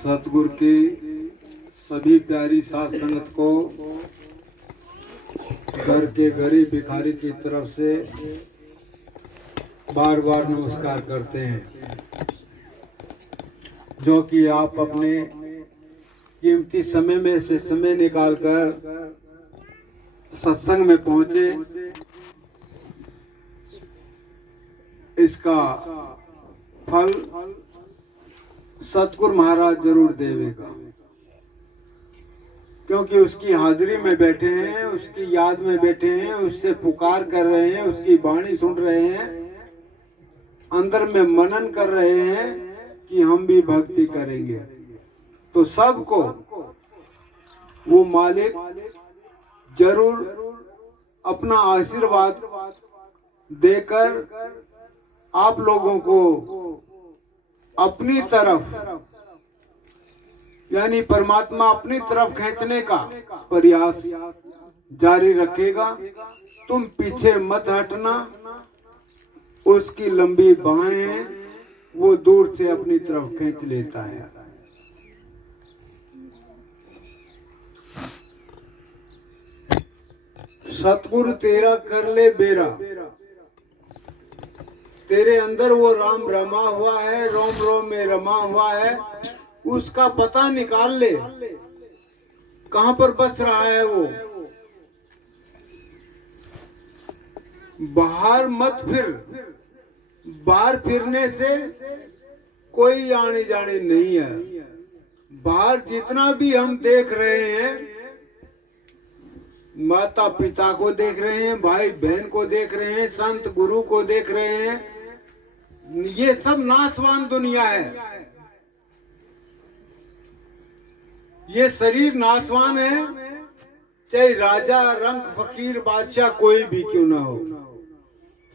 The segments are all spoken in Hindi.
सतगुरु की सभी प्यारी साथ संगत को घर के गरीब भिखारी की तरफ से बार बार नमस्कार करते हैं, जो कि आप अपने कीमती समय में से समय निकालकर सत्संग में पहुंचे। इसका फल सतगुरु महाराज जरूर देवेगा, क्योंकि उसकी हाजिरी में बैठे हैं, उसकी याद में बैठे हैं, उससे पुकार कर रहे हैं, उसकी वाणी सुन रहे हैं, अंदर में मनन कर रहे हैं कि हम भी भक्ति करेंगे। तो सबको वो मालिक जरूर अपना आशीर्वाद देकर आप लोगों को अपनी तरफ, यानी परमात्मा अपनी तरफ खींचने का प्रयास जारी रखेगा। तुम पीछे मत हटना, उसकी लंबी बाहें हैं, वो दूर से अपनी तरफ खींच लेता है। सतगुरु तेरा कर ले बेरा, तेरे अंदर वो राम रमा हुआ है, रोम रोम में रमा हुआ है, उसका पता निकाल ले, कहां पर बस रहा है वो। बाहर मत फिर, बाहर फिरने से कोई आने जाने नहीं है। बाहर जितना भी हम देख रहे हैं, माता पिता को देख रहे हैं, भाई बहन को देख रहे हैं, संत गुरु को देख रहे हैं, ये सब नाशवान दुनिया है। ये शरीर नाशवान है, चाहे राजा रंक फकीर बादशाह कोई भी क्यों ना हो,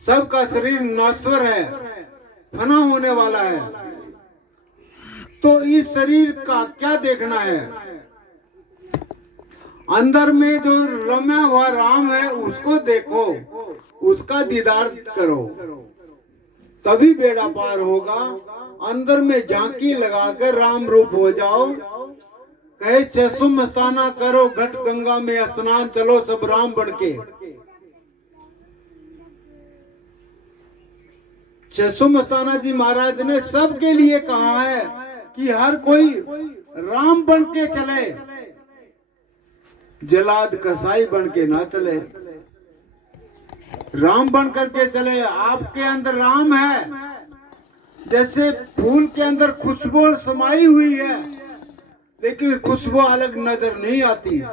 सबका शरीर नश्वर है, फना होने वाला है। तो इस शरीर का क्या देखना है? अंदर में जो रम्या हुआ राम है उसको देखो, उसका दीदार करो, तभी बेड़ा पार होगा। अंदर में झांकी लगाकर राम रूप हो जाओ। कहे 600 मस्ताना करो, घट गंगा में स्नान, चलो सब राम बनके। 600 मस्ताना जी महाराज ने सबके लिए कहा है कि हर कोई राम बन के चले, जलाद कसाई बन के ना चले, राम बन करके चले। आपके अंदर राम है, जैसे फूल के अंदर खुशबू समाई हुई है, लेकिन खुशबू अलग नजर नहीं आती।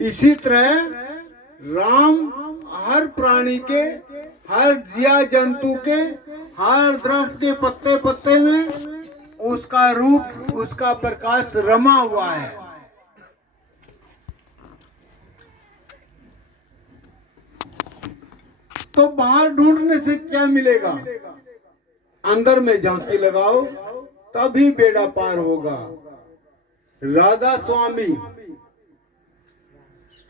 इसी तरह राम हर प्राणी के, हर जिया जंतु के, हर दरख्त के पत्ते पत्ते में उसका रूप, उसका प्रकाश रमा हुआ है। तो बाहर ढूंढने से क्या मिलेगा? अंदर में झांकी लगाओ, तभी बेड़ा पार होगा। राधा स्वामी,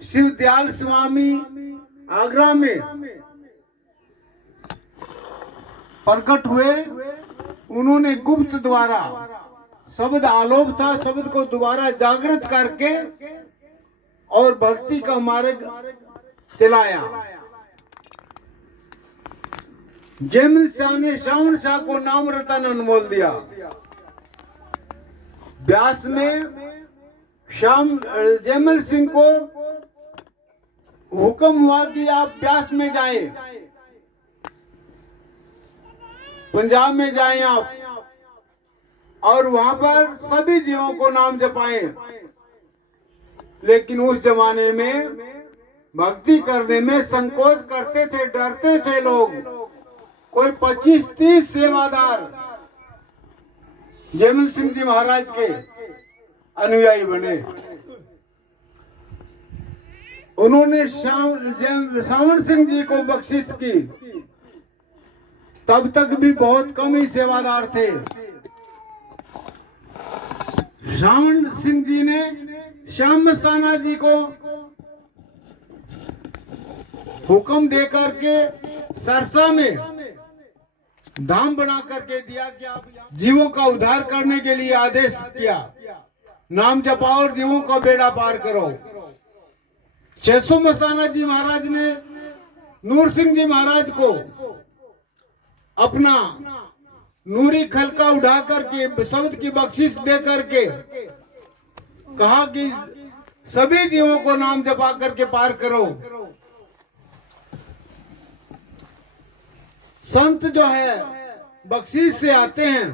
शिवदयाल स्वामी आगरा में प्रकट हुए। उन्होंने गुप्त द्वारा, शब्द आलोप था, शब्द को दोबारा जागृत करके और भक्ति का मार्ग चलाया। जैमिल शाह ने श्रावण शाह को नाम रतन अनमोल दिया। व्यास में जैमिल सिंह को हुक्म हुआ कि आप व्यास में जाएं, पंजाब में जाएं आप, और वहां पर सभी जीवों को नाम जपाएं। लेकिन उस जमाने में भक्ति करने में संकोच करते थे, डरते थे लोग। कोई 25-30 सेवादार जयमल सिंह जी महाराज के अनुयायी बने। उन्होंने सावन सिंह जी को बख्शिश की। तब तक भी बहुत कम ही सेवादार थे। सावन सिंह जी ने श्याम मस्ताना जी को हुक्म दे करके सरसा में धाम बना करके दिया कि आप जीवों का उद्धार करने के लिए आदेश किया, नाम जपाओ और जीवों का बेड़ा पार करो। 600 मस्ताना जी महाराज ने नूर सिंह जी महाराज को अपना नूरी खलका उड़ा करके शब्द की बख्शिश दे करके कहा कि सभी जीवों को नाम जपा करके पार करो। संत जो है बख्शीश से आते हैं,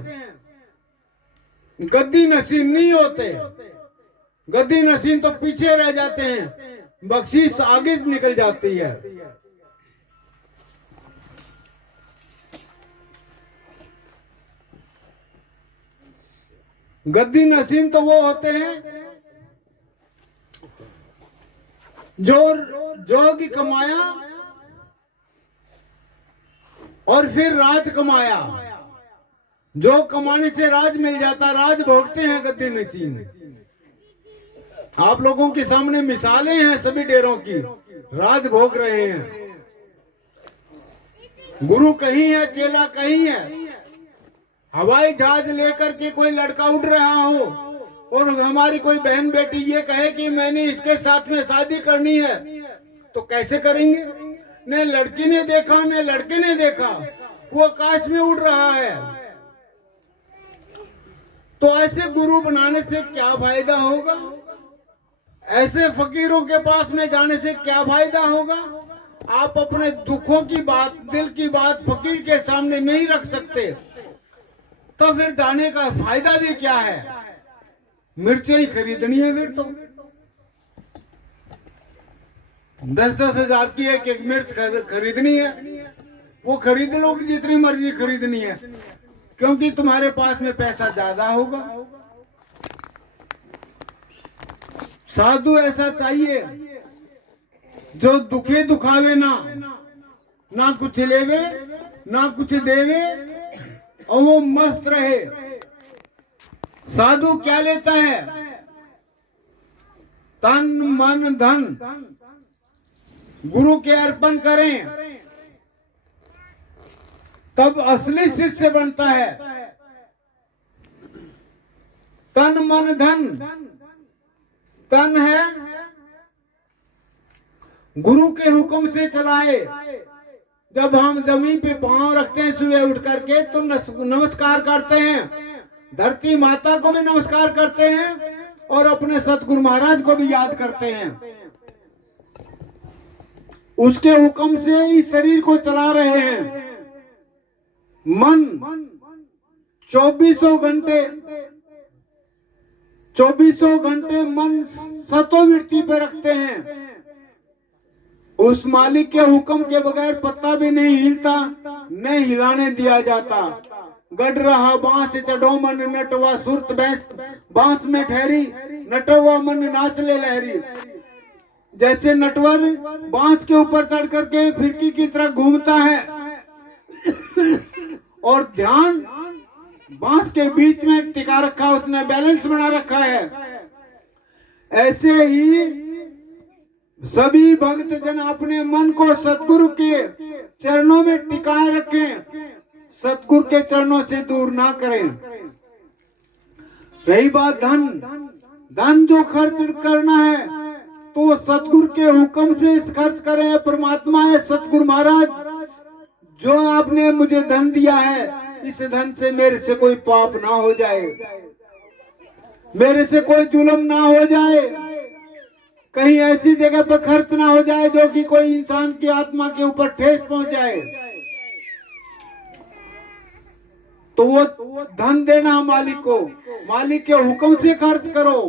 गद्दी नसीन नहीं होते। गद्दी नसीन तो पीछे रह जाते हैं, बख्शीश आगे निकल जाती है। गद्दी नसीन तो वो होते हैं जो जोगी कमाया और फिर राज कमाया। जो कमाने से राज मिल जाता, राज भोगते हैं गद्दी नसीन। आप लोगों के सामने मिसालें हैं सभी डेरों की, राज भोग रहे हैं। गुरु कहीं है, चेला कहीं है। हवाई जहाज लेकर के कोई लड़का उड़ रहा हो और हमारी कोई बहन बेटी ये कहे कि मैंने इसके साथ में शादी करनी है, तो कैसे करेंगे? न लड़की ने देखा न लड़के ने देखा, वो आकाश में उड़ रहा है। तो ऐसे गुरु बनाने से क्या फायदा होगा? ऐसे फकीरों के पास में जाने से क्या फायदा होगा? आप अपने दुखों की बात, दिल की बात फकीर के सामने नहीं रख सकते, तो फिर जाने का फायदा भी क्या है? मिर्चें ही खरीदनी है फिर तो। 10-10 हजार की एक मिर्च खरीदनी है, वो खरीद लो जितनी मर्जी खरीदनी है, क्योंकि तुम्हारे पास में पैसा ज्यादा होगा। साधु ऐसा चाहिए जो दुखे दुखावे ना कुछ लेवे ना कुछ देवे और वो मस्त रहे। साधु क्या लेता है? तन मन धन गुरु के अर्पण करें, तब असली शिष्य बनता है। तन मन धन, तन है गुरु के हुक्म से चलाए। जब हम जमीन पे पांव रखते हैं सुबह उठ करके तो नमस्कार करते हैं, धरती माता को भी नमस्कार करते हैं और अपने सतगुरु महाराज को भी याद करते हैं। उसके हुक्म से इस शरीर को चला रहे हैं। मन 24 घंटे मन सतोवृत्ति पे रखते हैं। उस मालिक के हुक्म के बगैर पत्ता भी नहीं हिलता, न हिलाने दिया जाता। गढ़ रहा बांस चढ़ो मन नटवा सुरत बांस में ठहरी, नटवा मन नाच ले लहरी। जैसे नटवर बांस के ऊपर चढ़ करके फिरकी की तरह घूमता है और ध्यान बांस के बीच में टिका रखा, उसने बैलेंस बना रखा है। ऐसे ही सभी भक्त जन अपने मन को सतगुरु के चरणों में टिकाए रखें, सतगुरु के चरणों से दूर ना करें। रही बात धन जो खर्च करना है तो सतगुरु के हुक्म से खर्च करें। परमात्मा है सतगुरु महाराज, जो आपने मुझे धन दिया है, इस धन से मेरे से कोई पाप ना हो जाए, मेरे से कोई जुल्म ना हो जाए, कहीं ऐसी जगह पर खर्च ना हो जाए जो कि कोई इंसान की आत्मा के ऊपर ठेस पहुंच जाए। तो वो धन देना मालिक को, मालिक के हुक्म से खर्च करो।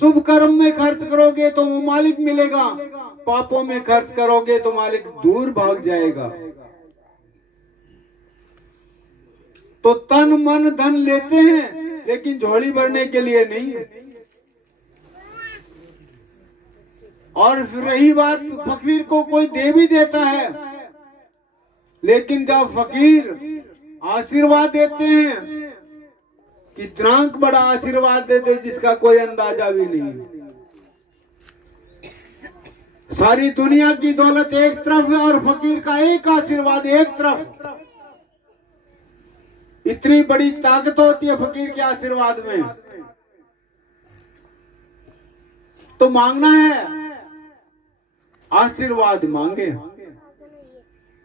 शुभ कर्म में खर्च करोगे तो वो मालिक मिलेगा, पापों में खर्च करोगे तो मालिक दूर भाग जाएगा। तो तन मन धन लेते हैं लेकिन झोली भरने के लिए नहीं। और फिर रही बात, फकीर को कोई दे भी देता है, लेकिन जब फकीर आशीर्वाद देते हैं, कितना बड़ा आशीर्वाद देते जिसका कोई अंदाजा भी नहीं। सारी दुनिया की दौलत एक तरफ है और फकीर का एक आशीर्वाद एक तरफ। इतनी बड़ी ताकत होती है फकीर के आशीर्वाद में। तो मांगना है, आशीर्वाद मांगे।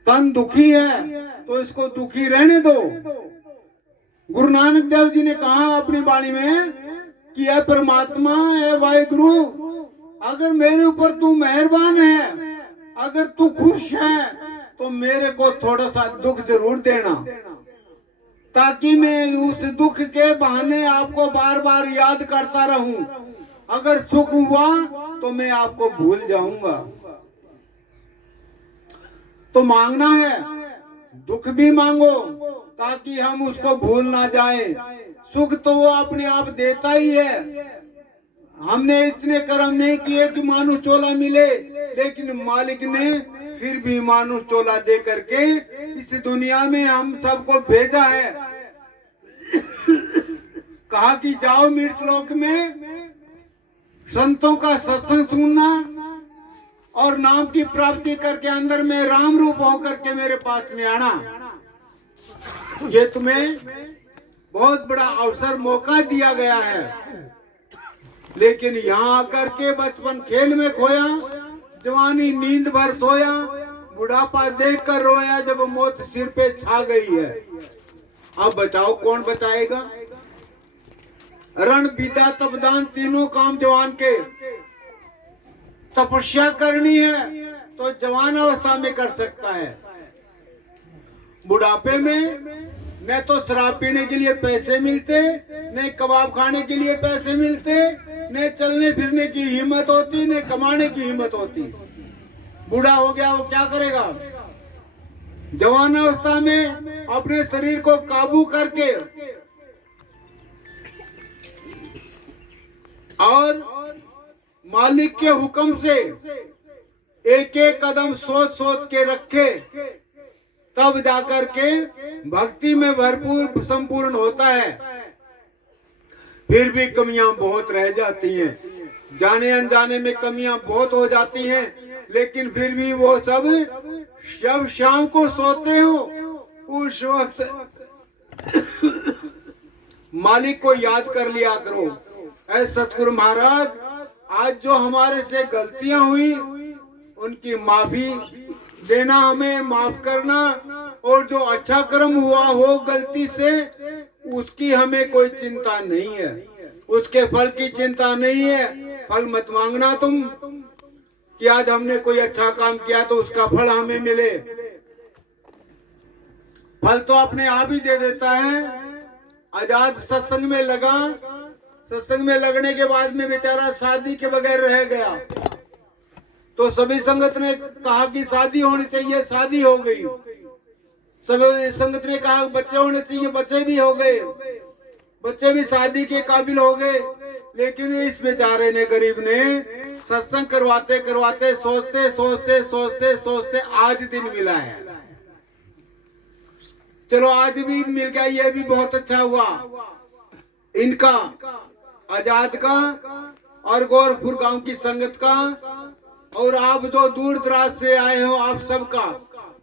तन दुखी है तो इसको दुखी रहने दो। गुरु नानक देव जी ने कहा अपनी वाणी में कि है परमात्मा, है वाहिगुरु, अगर मेरे ऊपर तू मेहरबान है, अगर तू खुश है तो मेरे को थोड़ा सा दुख जरूर देना, ताकि मैं उस दुख के बहाने आपको बार बार याद करता रहूं। अगर सुख हुआ तो मैं आपको भूल जाऊंगा। तो मांगना है, दुख भी मांगो ताकि हम उसको भूल ना जाएं। सुख तो वो अपने आप देता ही है। हमने इतने कर्म नहीं किए कि मानुष चोला मिले, लेकिन मालिक ने फिर भी मानुष चोला दे करके इस दुनिया में हम सबको भेजा है। कहा कि जाओ मृतलोक में संतों का सत्संग सुनना और नाम की प्राप्ति करके अंदर में राम रूप होकर के मेरे पास में आना। ये तुम्हें बहुत बड़ा अवसर मौका दिया गया है। लेकिन यहाँ आकर के बचपन खेल में खोया, जवानी नींद भर सोया, बुढ़ापा देख कर रोया जब मौत सिर पे छा गई है। अब बताओ कौन बचाएगा? रण विद्या तपदान तीनों काम जवान के। तपस्या करनी है तो जवान अवस्था में कर सकता है। बुढ़ापे में न तो शराब पीने के लिए पैसे मिलते, न कबाब खाने के लिए पैसे मिलते, न चलने फिरने की हिम्मत होती, न कमाने की हिम्मत होती। बूढ़ा हो गया वो क्या करेगा? जवान अवस्था में अपने शरीर को काबू करके और मालिक के हुक्म से एक एक कदम सोच सोच के रखे, तब जाकर के भक्ति में भरपूर संपूर्ण होता है। फिर भी कमियां बहुत रह जाती हैं, जाने अनजाने में कमियां बहुत हो जाती हैं, लेकिन फिर भी वो सब जब शाम को सोते हो उस वक्त मालिक को याद कर लिया करो। ऐ सतगुरु महाराज, आज जो हमारे से गलतियां हुई उनकी माफी देना, हमें माफ करना, और जो अच्छा कर्म हुआ हो गलती से उसकी हमें कोई चिंता नहीं है, उसके फल की चिंता नहीं है। फल मत मांगना तुम कि आज हमने कोई अच्छा काम किया तो उसका फल हमें मिले। फल तो अपने आप ही दे देता है। आजाद सत्संग में लगा, सत्संग में लगने के बाद में बेचारा शादी के बगैर रह गया, तो सभी संगत ने कहा कि शादी होनी चाहिए, शादी हो गई। सभी संगत ने कहा बच्चे होने चाहिए, बच्चे भी हो गए, बच्चे भी शादी के काबिल हो गए। लेकिन इस बेचारे ने, गरीब ने, सत्संग करवाते करवाते सोचते सोचते सोचते सोचते आज दिन मिला है। चलो आज भी मिल गया, ये भी बहुत अच्छा हुआ। इनका, आजाद का और गोरखपुर गांव की संगत का, और आप जो दूर दराज से आए हो आप सबका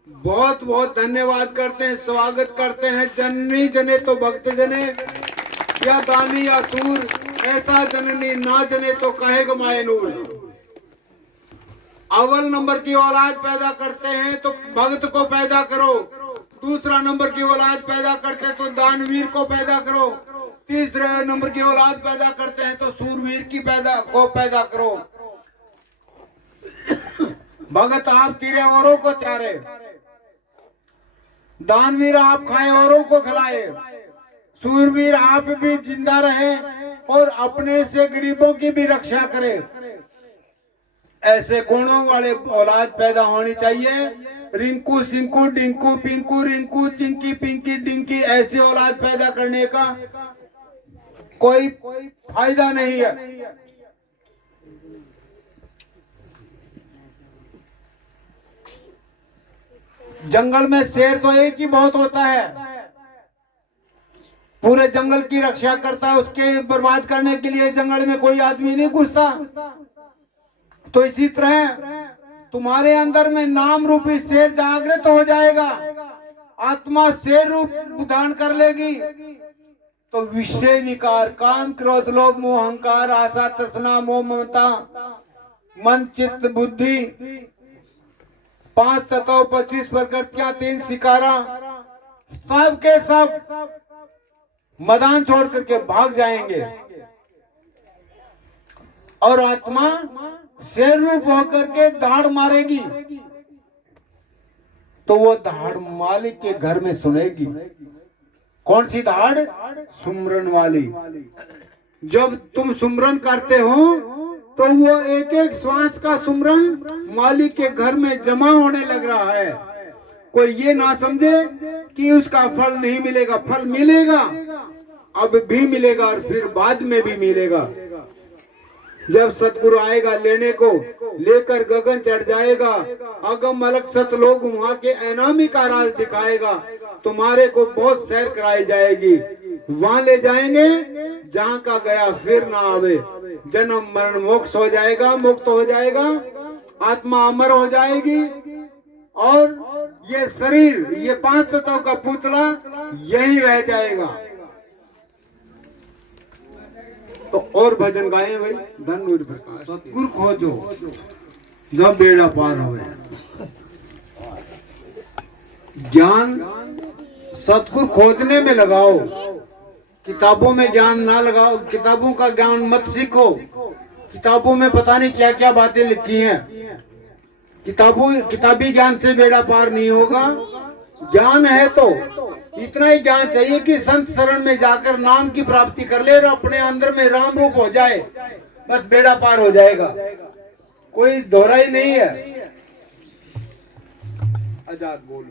बहुत बहुत धन्यवाद करते हैं, स्वागत करते हैं। जननी जने तो भक्त जने, या दानी या सूर, ऐसा जननी ना जने तो कहे गमाए नूर। अव्वल नंबर की औलाद पैदा करते हैं तो भक्त को पैदा करो, दूसरा नंबर की औलाद पैदा करते हैं तो दानवीर को पैदा करो, तीसरे नंबर की औलाद पैदा करते हैं तो सूरवीर की पैदा करो। भगत आप तीरे औरों को चारे, दानवीर आप खाए औरों को खिलाए, सूरवीर आप भी जिंदा रहे और अपने से गरीबों की भी रक्षा करे। ऐसे गुणों वाले औलाद पैदा होनी चाहिए। रिंकू सिंकू डिंकू पिंकू रिंकू चिंकी पिंकी डिंकी ऐसी औलाद पैदा करने का कोई फायदा नहीं है। जंगल में शेर तो एक ही बहुत होता है, पूरे जंगल की रक्षा करता है। उसके बर्बाद करने के लिए जंगल में कोई आदमी नहीं घुसता। तो इसी तरह तुम्हारे अंदर में नाम रूपी शेर जागृत हो जाएगा, आत्मा शेर रूप धारण कर लेगी, तो विषय विकार काम क्रोध लोभ मोह अहंकार आशा तृष्णा मोह ममता मन चित्त बुद्धि 5 तत्व 25 प्रकृतियां 3 शिकारा सब के सब मैदान छोड़ करके भाग जाएंगे और आत्मा शेर रूप होकर के दहाड़ मारेगी। तो वो दहाड़ मालिक के घर में सुनेगी। कौन सी दहाड़? सुमरन वाली। जब तुम सुमरन करते हो तो वो एक एक श्वास का सुमरन मालिक के घर में जमा होने लग रहा है। कोई ये ना समझे कि उसका फल नहीं मिलेगा, फल मिलेगा, अब भी मिलेगा और फिर बाद में भी मिलेगा। जब सतगुरु आएगा लेने को, लेकर गगन चढ़ जाएगा, अगम अलग सत लोग वहाँ के एनामी का राज दिखाएगा। तुम्हारे को बहुत सैर कराई जाएगी, वहाँ ले जाएंगे जहाँ का गया फिर ना आवे। जन्म मरण मोक्ष हो जाएगा, मुक्त हो जाएगा, आत्मा अमर हो जाएगी और ये शरीर, ये 5 तत्वों का पुतला यही रह जाएगा। तो और भजन गाए भाई। धन प्रकाश सतगुरु खोजो जब बेड़ा पार हो। ज्ञान सतगुरु खोजने में लगाओ, किताबों में ज्ञान ना लगाओ। किताबों का ज्ञान मत सीखो। किताबों में पता नहीं क्या क्या बातें लिखी हैं। किताबी ज्ञान से बेड़ा पार नहीं होगा। ज्ञान है तो इतना ही ज्ञान चाहिए कि संत शरण में जाकर नाम की प्राप्ति कर ले और अपने अंदर में राम रूप हो जाए, बस बेड़ा पार हो जाएगा। कोई दोहराई नहीं है। आजाद बोल।